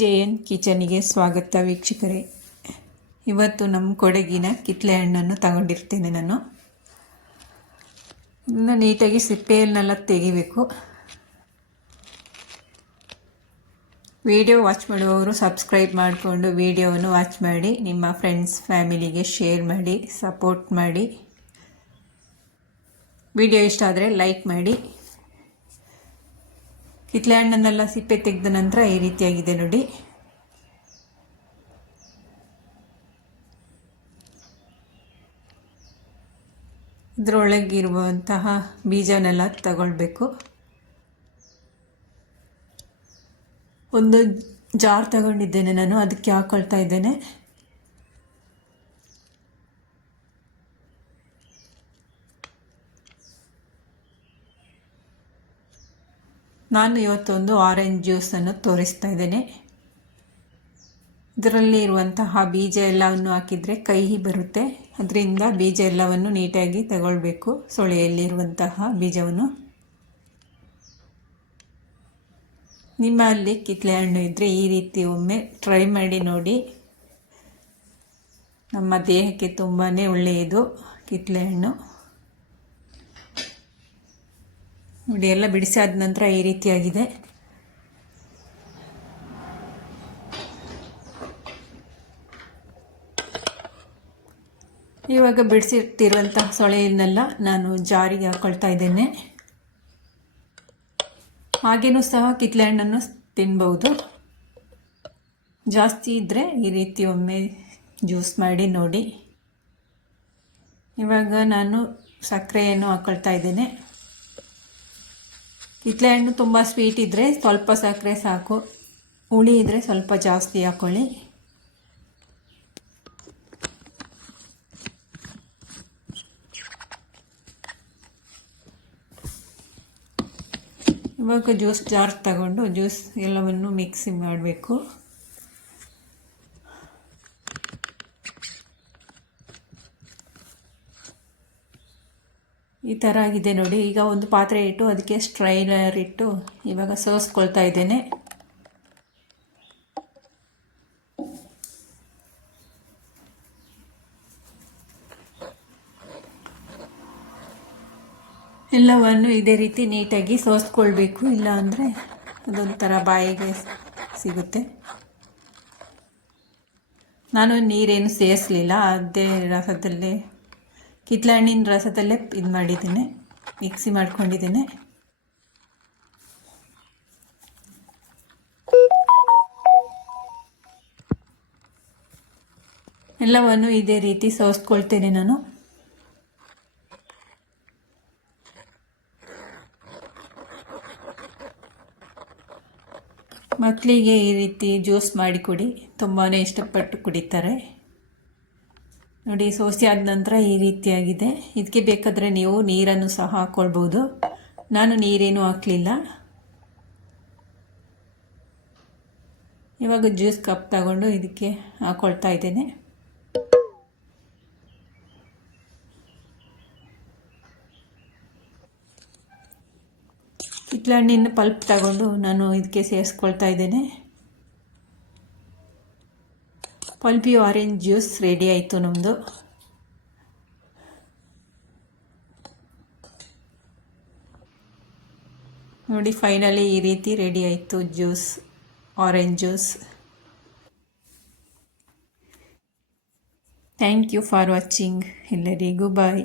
JN ಕಿಚನಿಗೆ ಸ್ವಾಗತ ವೀಕ್ಷಕರೇ. ಇವತ್ತು ನಮ್ಮ ಕೊಡಗಿನ ಕಿತ್ತಳೆ ಹಣ್ಣನ್ನು ತಗೊಂಡಿರ್ತೇನೆ ನಾನು. ಇನ್ನು ನೀಟಾಗಿ ಸಿಪ್ಪೆಯನ್ನೆಲ್ಲ ತೆಗಿಬೇಕು. ವಿಡಿಯೋ ವಾಚ್ ಮಾಡುವವರು ಸಬ್ಸ್ಕ್ರೈಬ್ ಮಾಡಿಕೊಂಡು ವಿಡಿಯೋವನ್ನು ವಾಚ್ ಮಾಡಿ, ನಿಮ್ಮ ಫ್ರೆಂಡ್ಸ್ ಫ್ಯಾಮಿಲಿಗೆ ಶೇರ್ ಮಾಡಿ, ಸಪೋರ್ಟ್ ಮಾಡಿ. ವಿಡಿಯೋ ಇಷ್ಟ ಆದರೆ ಲೈಕ್ ಮಾಡಿ. ಕಿತ್ತಳೆ ಹಣ್ಣನ್ನೆಲ್ಲ ಸಿಪ್ಪೆ ತೆಗೆದ ನಂತರ ಈ ರೀತಿಯಾಗಿದೆ ನೋಡಿ. ಇದರೊಳಗಿರುವಂತಹ ಬೀಜನೆಲ್ಲ ತಗೊಳ್ಬೇಕು. ಒಂದು ಜಾರ್ ತಗೊಂಡಿದ್ದೇನೆ ನಾನು, ಅದಕ್ಕೆ ಹಾಕೊಳ್ತಾ ಇದ್ದೇನೆ. ನಾನು ಇವತ್ತೊಂದು ಆರೆಂಜ್ ಜ್ಯೂಸನ್ನು ತೋರಿಸ್ತಾ ಇದ್ದೇನೆ. ಇದರಲ್ಲಿ ಇರುವಂತಹ ಬೀಜ ಎಲ್ಲವನ್ನು ಹಾಕಿದರೆ ಕಹಿ ಬರುತ್ತೆ. ಅದರಿಂದ ಬೀಜ ಎಲ್ಲವನ್ನು ನೀಟಾಗಿ ತಗೊಳ್ಬೇಕು, ಸೊಳೆಯಲ್ಲಿರುವಂತಹ ಬೀಜವನ್ನು. ನಿಮ್ಮಲ್ಲಿ ಕಿತ್ತಳೆ ಹಣ್ಣು ಇದ್ದರೆ ಈ ರೀತಿ ಒಮ್ಮೆ ಟ್ರೈ ಮಾಡಿ ನೋಡಿ. ನಮ್ಮ ದೇಹಕ್ಕೆ ತುಂಬಾ ಒಳ್ಳೆಯದು ಕಿತ್ತಳೆ ಹಣ್ಣು. ನೋಡಿ, ಎಲ್ಲ ಬಿಡಿಸಾದ ನಂತರ ಈ ರೀತಿಯಾಗಿದೆ. ಇವಾಗ ಬಿಡಿಸಿಟ್ಟಿರುವಂತಹ ಸೊಳೆಯನ್ನೆಲ್ಲ ನಾನು ಜಾರಿಗೆ ಹಾಕೊಳ್ತಾ ಇದ್ದೇನೆ. ಹಾಗೇನೂ ಸಹ ಕಿತ್ತಳೆ ಹಣ್ಣನ್ನು ತಿನ್ಬೋದು. ಜಾಸ್ತಿ ಇದ್ದರೆ ಈ ರೀತಿ ಒಮ್ಮೆ ಜ್ಯೂಸ್ ಮಾಡಿ ನೋಡಿ. ಇವಾಗ ನಾನು ಸಕ್ಕರೆಯನ್ನು ಹಾಕೊಳ್ತಾ ಇದ್ದೇನೆ. ಕಿತ್ತಳೆ ಹಣ್ಣು ತುಂಬ ಸ್ವೀಟ್ ಇದ್ದರೆ ಸ್ವಲ್ಪ ಸಕ್ಕರೆ ಸಾಕು, ಹುಳಿ ಇದ್ದರೆ ಸ್ವಲ್ಪ ಜಾಸ್ತಿ ಹಾಕ್ಕೊಳ್ಳಿ. ಇವಾಗ ಜ್ಯೂಸ್ ಜಾರ್ ತಗೊಂಡು ಜ್ಯೂಸ್ ಎಲ್ಲವನ್ನು ಮಿಕ್ಸಿ ಮಾಡಬೇಕು. ಈ ಥರ ಆಗಿದೆ ನೋಡಿ. ಈಗ ಒಂದು ಪಾತ್ರೆ ಇಟ್ಟು ಅದಕ್ಕೆ ಸ್ಟ್ರೈನರ್ ಇಟ್ಟು ಇವಾಗ ಸೋಸ್ಕೊಳ್ತಾ ಇದ್ದೇನೆ. ಎಲ್ಲವನ್ನು ಇದೇ ರೀತಿ ನೀಟಾಗಿ ಸೋಸ್ಕೊಳ್ಬೇಕು, ಇಲ್ಲ ಅಂದರೆ ಅದೊಂಥರ ಬಾಯಿಗೆ ಸಿಗುತ್ತೆ. ನಾನು ನೀರೇನು ಸೇರಿಸಲಿಲ್ಲ, ಅದೇ ರಸದಲ್ಲೇ, ಕಿತ್ತಳೆ ಹಣ್ಣಿನ ರಸದಲ್ಲೇ ಇದು ಮಾಡಿದ್ದೇನೆ, ಮಿಕ್ಸಿ ಮಾಡ್ಕೊಂಡಿದ್ದೇನೆ. ಎಲ್ಲವನ್ನು ಇದೇ ರೀತಿ ಸೋಸ್ಕೊಳ್ತೇನೆ ನಾನು. ಮಕ್ಕಳಿಗೆ ಈ ರೀತಿ ಜ್ಯೂಸ್ ಮಾಡಿಕೊಡಿ, ತುಂಬಾ ಇಷ್ಟಪಟ್ಟು ಕುಡಿತಾರೆ. ನೋಡಿ, ಸೋಸಿ ಆದ ನಂತರ ಈ ರೀತಿಯಾಗಿದೆ. ಇದಕ್ಕೆ ಬೇಕಾದರೆ ನೀವು ನೀರನ್ನು ಸಹ ಹಾಕ್ಕೊಳ್ಬೋದು. ನಾನು ನೀರೇನು ಹಾಕಲಿಲ್ಲ. ಇವಾಗ ಜ್ಯೂಸ್ ಕಪ್ ತಗೊಂಡು ಇದಕ್ಕೆ ಹಾಕ್ಕೊಳ್ತಾ ಇದ್ದೇನೆ. ಕಿತ್ತಳೆ ಹಣ್ಣಿನ ಪಲ್ಪ್ ತಗೊಂಡು ನಾನು ಇದಕ್ಕೆ ಸೇರಿಸ್ಕೊಳ್ತಾ ಇದ್ದೇನೆ. ಪಲ್ಪಿ ಆರೆಂಜ್ ಜ್ಯೂಸ್ ರೆಡಿ ಆಯಿತು ನಮ್ಮದು. ನೋಡಿ, ಫೈನಲಿ ಈ ರೀತಿ ರೆಡಿ ಆಯಿತು juice, orange juice. Thank you for watching. ಎಲ್ಲರಿಗೂ ಬಾಯ್.